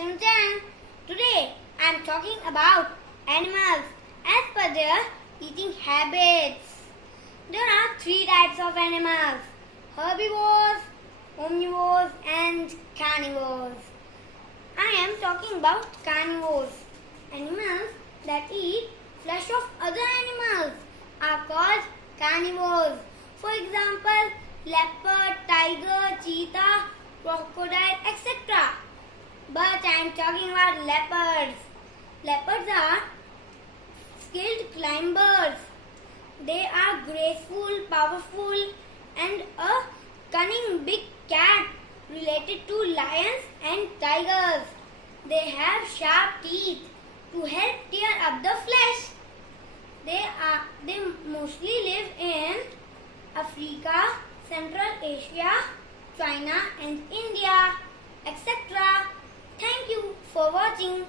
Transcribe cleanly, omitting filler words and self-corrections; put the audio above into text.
Section 10. Today I am talking about animals as per their eating habits. There are three types of animals: herbivores, omnivores and carnivores. I am talking about carnivores. Animals that eat flesh of other animals are called carnivores. For example, leopard, tiger, cheetah, crocodile, etc. But I am talking about leopards. Leopards are skilled climbers. They are graceful, powerful, and a cunning big cat related to lions and tigers. They have sharp teeth to help tear up the flesh. They mostly live in Africa, Central Asia, China and India, etc. Thank you for watching.